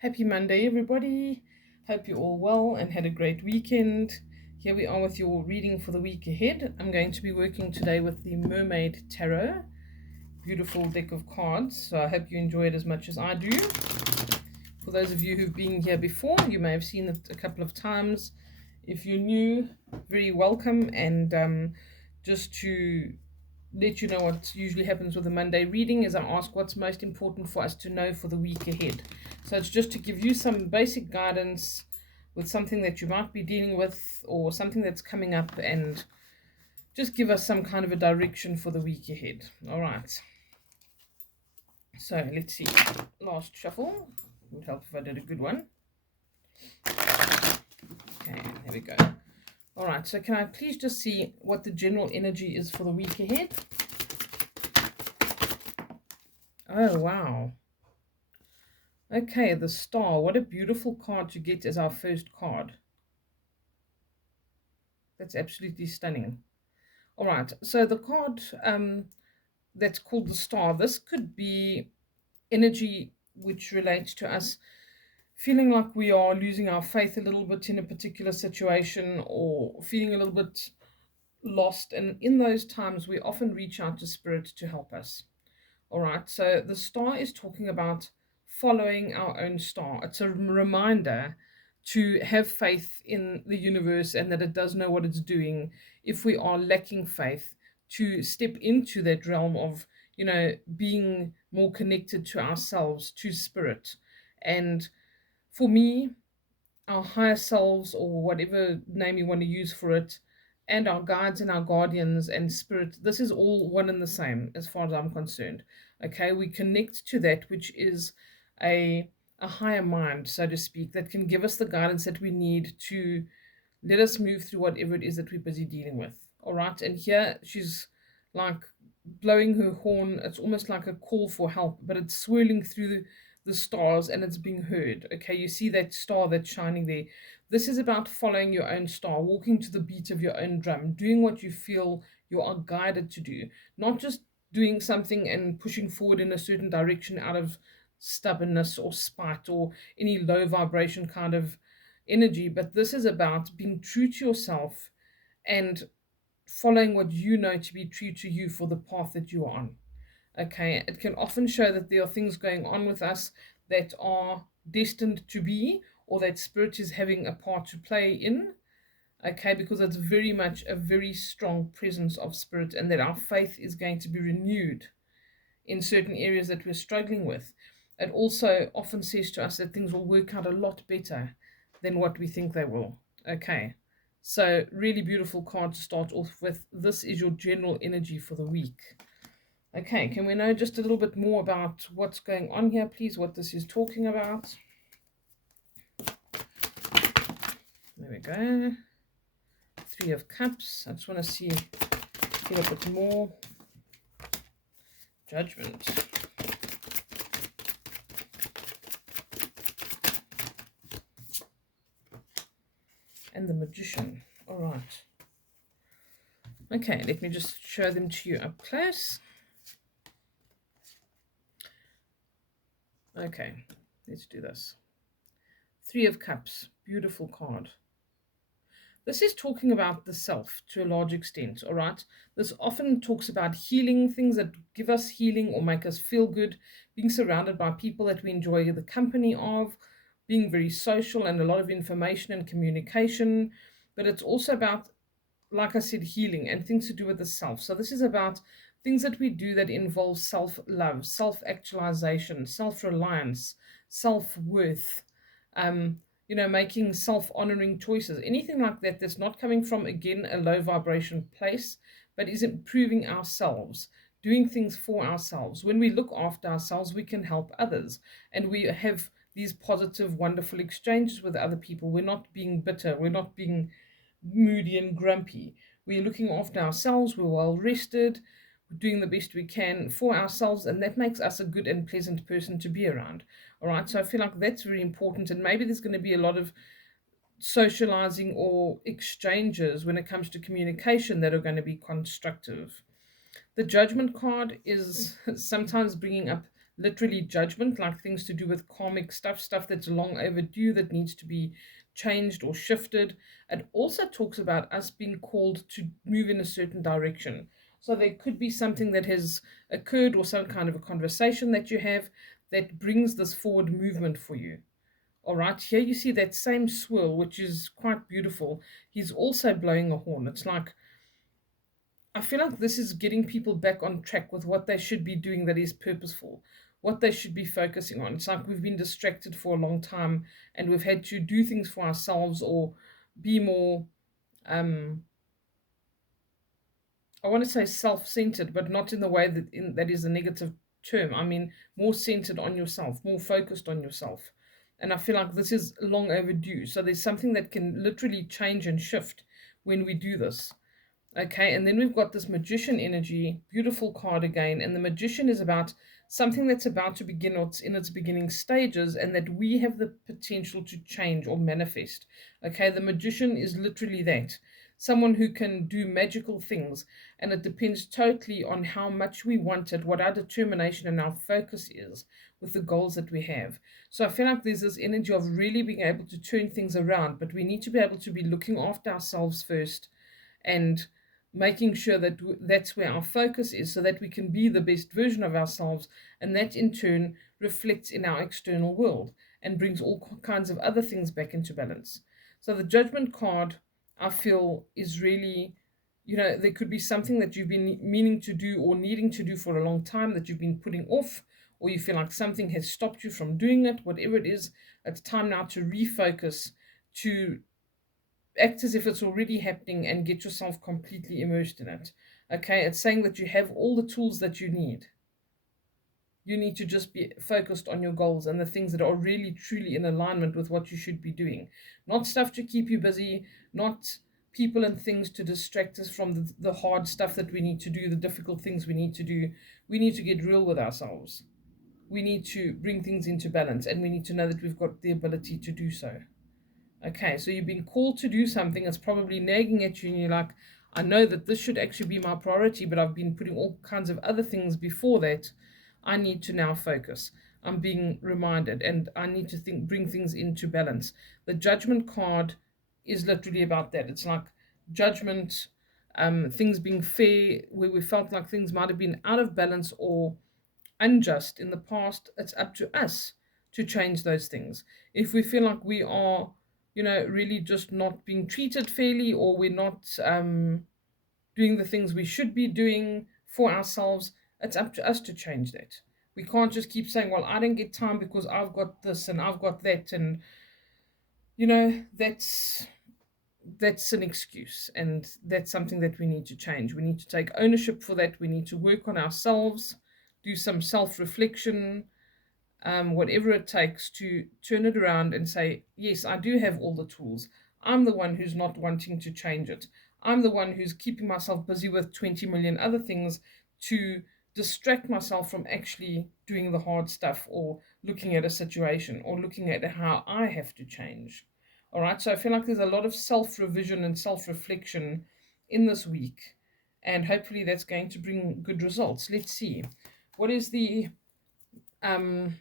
Happy Monday, everybody. Hope you're all well and had a great weekend. Here we are with your reading for the week ahead. I'm going to be working today with the Mermaid Tarot. Beautiful deck of cards. So I hope you enjoy it as much as I do. For those of you who've been here before, you may have seen it a couple of times. If you're new, very welcome. And just to let you know what usually happens with a Monday reading is I ask what's most important for us to know for the week ahead. So it's just to give you some basic guidance with something that you might be dealing with or something that's coming up, and just give us some kind of a direction for the week ahead. All right. So let's see. Last shuffle. Would help if I did a good one. Okay, there we go. All right, so can I please just see what the general energy is for the week ahead? Oh, wow. Okay, the Star. What a beautiful card to get as our first card. That's absolutely stunning. All right, so the card that's called the Star, this could be energy which relates to us feeling like we are losing our faith a little bit in a particular situation, or feeling a little bit lost. And in those times, we often reach out to Spirit to help us. All right, so the Star is talking about following our own star. It's a reminder to have faith in the universe and that it does know what it's doing. If we are lacking faith, to step into that realm of, being more connected to ourselves, to Spirit. And for me, our higher selves, or whatever name you want to use for it, and our guides and our guardians and Spirit, this is all one and the same as far as I'm concerned. Okay, we connect to that which is a higher mind, so to speak, that can give us the guidance that we need to let us move through whatever it is that we're busy dealing with. All right, and here she's like blowing her horn. It's almost like a call for help, but it's swirling through the stars and it's being heard. Okay, you see that star that's shining there. This is about following your own star, walking to the beat of your own drum, doing what you feel you are guided to do, not just doing something and pushing forward in a certain direction out of stubbornness or spite or any low vibration kind of energy. But this is about being true to yourself and following what you know to be true to you for the path that you are on. Okay, it can often show that there are things going on with us that are destined to be, or that Spirit is having a part to play in. Okay, because it's very much a very strong presence of Spirit, and that our faith is going to be renewed in certain areas that we're struggling with. It also often says to us that things will work out a lot better than what we think they will. Okay, so really beautiful card to start off with. This is your general energy for the week. Okay, can we know just a little bit more about what's going on here, please, what this is talking about? There we go. Three of Cups. I just want to see, get a bit more. Judgment. And the Magician. All right. Okay, let me just show them to you up close. Okay, let's do this. Three of Cups. Beautiful card. This is talking about the self to a large extent, all right? This often talks about healing, things that give us healing or make us feel good, being surrounded by people that we enjoy the company of, being very social and a lot of information and communication. But it's also about, like I said, healing and things to do with the self. So this is about things that we do that involve self-love, self-actualization, self-reliance, self-worth, making self-honoring choices, anything like that that's not coming from, again, a low vibration place, but is improving ourselves, doing things for ourselves. When we look after ourselves, we can help others, and we have these positive, wonderful exchanges with other people. We're not being bitter, we're not being moody and grumpy. We're looking after ourselves, we're well rested, we're doing the best we can for ourselves, and that makes us a good and pleasant person to be around. All right, so I feel like that's very important, and maybe there's going to be a lot of socializing or exchanges when it comes to communication that are going to be constructive. The Judgment card is sometimes bringing up literally judgment, like things to do with karmic stuff, stuff that's long overdue that needs to be changed or shifted. It also talks about us being called to move in a certain direction. So there could be something that has occurred or some kind of a conversation that you have that brings this forward movement for you. All right, here you see that same swirl, which is quite beautiful. He's also blowing a horn. It's like, I feel like this is getting people back on track with what they should be doing that is purposeful, what they should be focusing on. It's like we've been distracted for a long time and we've had to do things for ourselves or be more, um, I want to say self-centered, but not in the way that is a negative term. I mean, more centered on yourself, more focused on yourself. And I feel like this is long overdue. So there's something that can literally change and shift when we do this. Okay, and then we've got this magician energy, beautiful card again. And the magician is about something that's about to begin or it's in its beginning stages, and that we have the potential to change or manifest. Okay, the magician is literally that, someone who can do magical things, and it depends totally on how much we want it, what our determination and our focus is with the goals that we have. So I feel like there's this energy of really being able to turn things around, but we need to be able to be looking after ourselves first and making sure that that's where our focus is so that we can be the best version of ourselves, and that in turn reflects in our external world and brings all kinds of other things back into balance. So the judgment card, I feel, is really, there could be something that you've been meaning to do or needing to do for a long time that you've been putting off, or you feel like something has stopped you from doing it. Whatever it is, it's time now to refocus, to act as if it's already happening and get yourself completely immersed in it. Okay, it's saying that you have all the tools that you need. You need to just be focused on your goals and the things that are really truly in alignment with what you should be doing. Not stuff to keep you busy, not people and things to distract us from the hard stuff that we need to do, the difficult things we need to do. We need to get real with ourselves. We need to bring things into balance, and we need to know that we've got the ability to do so. Okay, so you've been called to do something that's probably nagging at you, and you're like, I know that this should actually be my priority, but I've been putting all kinds of other things before that. I need to now focus. I'm being reminded, and I need to bring things into balance. The judgment card is literally about that. It's like judgment, things being fair, where we felt like things might have been out of balance or unjust in the past. It's up to us to change those things. If we feel like we are, really just not being treated fairly, or we're not doing the things we should be doing for ourselves, it's up to us to change that. We can't just keep saying, well, I don't get time because I've got this and I've got that. And, that's an excuse, and that's something that we need to change. We need to take ownership for that. We need to work on ourselves, do some self-reflection, whatever it takes to turn it around and say, yes, I do have all the tools. I'm the one who's not wanting to change it. I'm the one who's keeping myself busy with 20 million other things to distract myself from actually doing the hard stuff, or looking at a situation, or looking at how I have to change. All right, so I feel like there's a lot of self revision and self reflection in this week, and hopefully that's going to bring good results. Let's see. What is the um,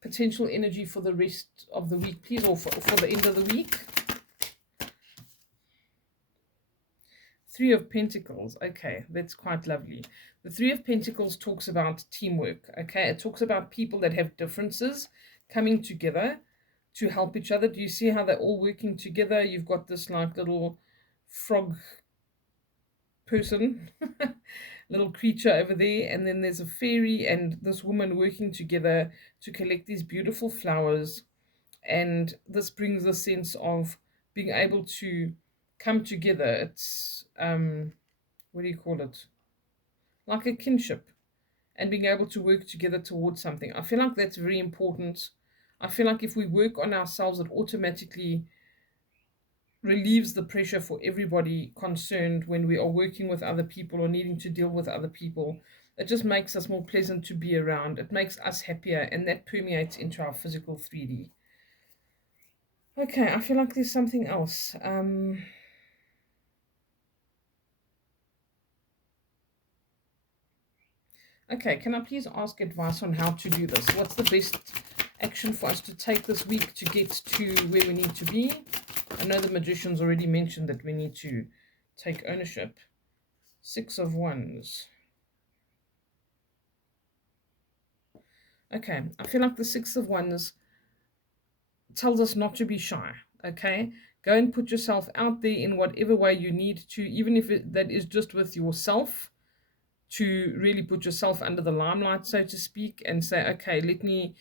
potential energy for the rest of the week, please, or for the end of the week? Three of Pentacles. Okay, that's quite lovely. The Three of Pentacles talks about teamwork. Okay, it talks about people that have differences coming together to help each other. Do you see how they're all working together? You've got this like little frog person, little creature over there, and then there's a fairy and this woman working together to collect these beautiful flowers. And this brings a sense of being able to come together. It's what do you call it, like a kinship, and being able to work together towards something. I feel like that's very important. I feel like if we work on ourselves, it automatically relieves the pressure for everybody concerned when we are working with other people or needing to deal with other people. It just makes us more pleasant to be around. It makes us happier, and that permeates into our physical 3D. Okay, I feel like there's something else. Okay, can I please ask advice on how to do this? What's the best action for us to take this week to get to where we need to be? I know the magician's already mentioned that we need to take ownership. Six of Wands. Okay, I feel like the Six of Wands tells us not to be shy. Okay, go and put yourself out there in whatever way you need to, even if that is just with yourself, to really put yourself under the limelight, so to speak, and say, okay, let me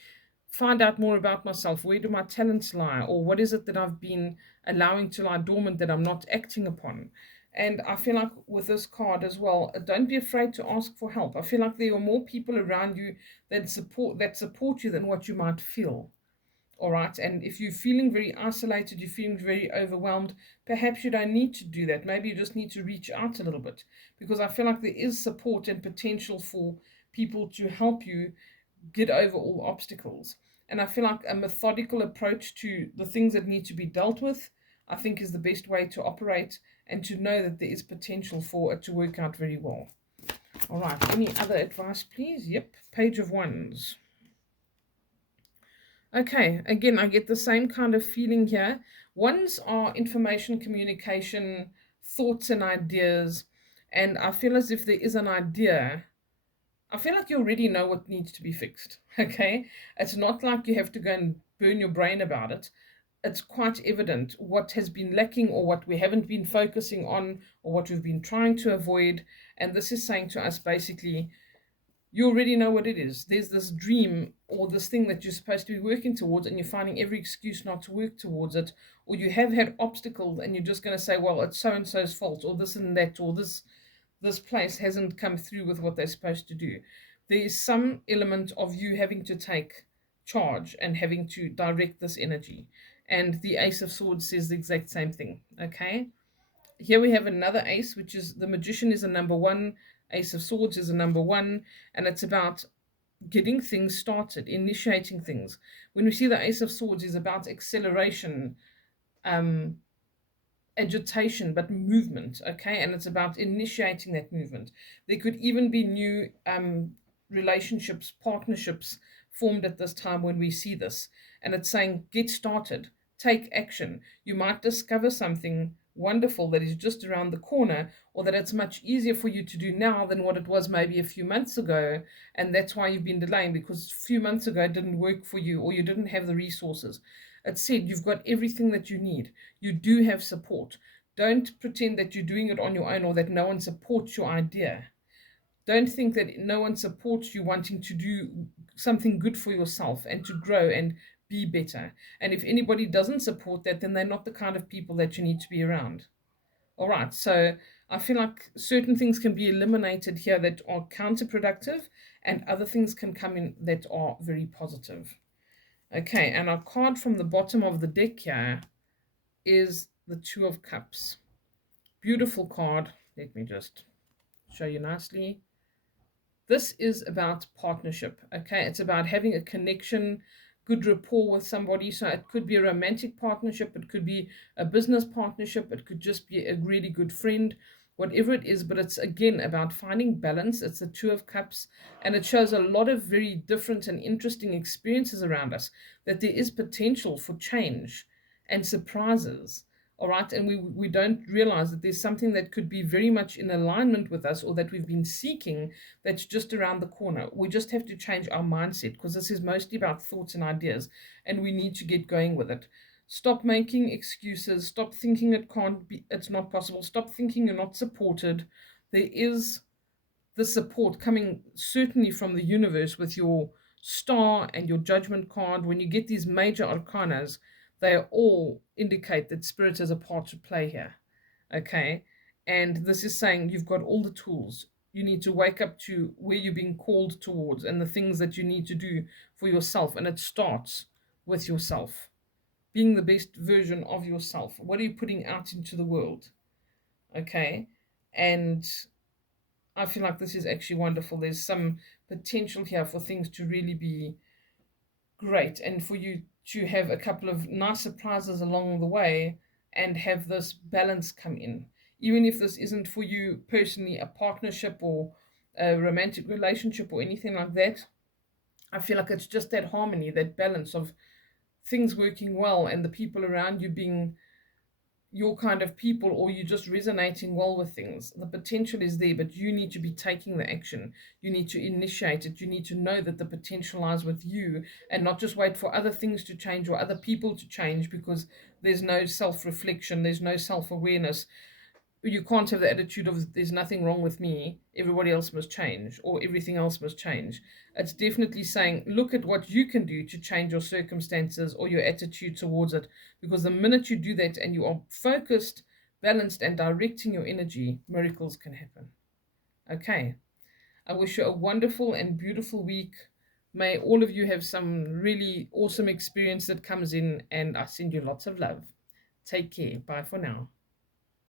find out more about myself. Where do my talents lie? Or what is it that I've been allowing to lie dormant that I'm not acting upon? And I feel like with this card as well, don't be afraid to ask for help. I feel like there are more people around you that support you than what you might feel. All right. And if you're feeling very isolated, you're feeling very overwhelmed, perhaps you don't need to do that. Maybe you just need to reach out a little bit, because I feel like there is support and potential for people to help you get over all obstacles. And I feel like a methodical approach to the things that need to be dealt with, I think, is the best way to operate, and to know that there is potential for it to work out very well. All right. Any other advice, please? Yep. Page of Wands. Okay, again, I get the same kind of feeling here. Ones are information communication, thoughts and ideas. And I feel as if there is an idea. I feel like you already know what needs to be fixed. Okay, it's not like you have to go and burn your brain about it. It's quite evident what has been lacking, or what we haven't been focusing on, or what we've been trying to avoid. And this is saying to us basically, you already know what it is. There's this dream or this thing that you're supposed to be working towards, and you're finding every excuse not to work towards it, or you have had obstacles and you're just going to say, well, it's so and so's fault, or this and that, or this place hasn't come through with what they're supposed to do. There is some element of you having to take charge and having to direct this energy. And the Ace of Swords says the exact same thing. Okay. Here we have another ace, which is the Magician is a number one, Ace of Swords is a number one, and it's about getting things started, initiating things. When we see the Ace of Swords is about acceleration, um, agitation, but movement, okay? And it's about initiating that movement. There could even be new relationships, partnerships formed at this time when we see this. And it's saying, get started, take action. You might discover something wonderful that is just around the corner, or that it's much easier for you to do now than what it was maybe a few months ago. And that's why you've been delaying, because a few months ago it didn't work for you, or you didn't have the resources. It said you've got everything that you need. You do have support. Don't pretend that you're doing it on your own, or that no one supports your idea. Don't think that no one supports you wanting to do something good for yourself and to grow and be better. And if anybody doesn't support that, then they're not the kind of people that you need to be around. All right. So I feel like certain things can be eliminated here that are counterproductive, and other things can come in that are very positive. Okay, and our card from the bottom of the deck here is the Two of Cups. Beautiful card. Let me just show you nicely. This is about partnership, okay? It's about having a connection, good rapport with somebody. So it could be a romantic partnership, it could be a business partnership, it could just be a really good friend, whatever it is. But it's again about finding balance. It's the Two of Cups, and it shows a lot of very different and interesting experiences around us, that there is potential for change and surprises. All right. And we don't realize that there's something that could be very much in alignment with us, or that we've been seeking, that's just around the corner. We just have to change our mindset, because this is mostly about thoughts and ideas, and we need to get going with it. Stop making excuses. Stop thinking it can't be, it's not possible. Stop thinking you're not supported. There is the support coming certainly from the universe with your star and your judgment card. When you get these major arcanas, they all indicate that spirit has a part to play here. Okay. And this is saying you've got all the tools. You need to wake up to where you're being called towards, and the things that you need to do for yourself. And it starts with yourself, being the best version of yourself. What are you putting out into the world? Okay. And I feel like this is actually wonderful. There's some potential here for things to really be great, and for you to have a couple of nice surprises along the way, and have this balance come in. Even if this isn't for you personally a partnership, or a romantic relationship or anything like that. I feel like it's just that harmony, that balance of things working well and the people around you being your kind of people, or you just resonating well with things. The potential is there, but you need to be taking the action. You need to initiate it. You need to know that the potential lies with you and not just wait for other things to change or other people to change, because there's no self reflection, there's no self awareness. You can't have the attitude of there's nothing wrong with me, everybody else must change, or everything else must change. It's definitely saying, look at what you can do to change your circumstances or your attitude towards it. Because the minute you do that and you are focused, balanced, and directing your energy, miracles can happen. Okay. I wish you a wonderful and beautiful week. May all of you have some really awesome experience that comes in, and I send you lots of love. Take care. Bye for now.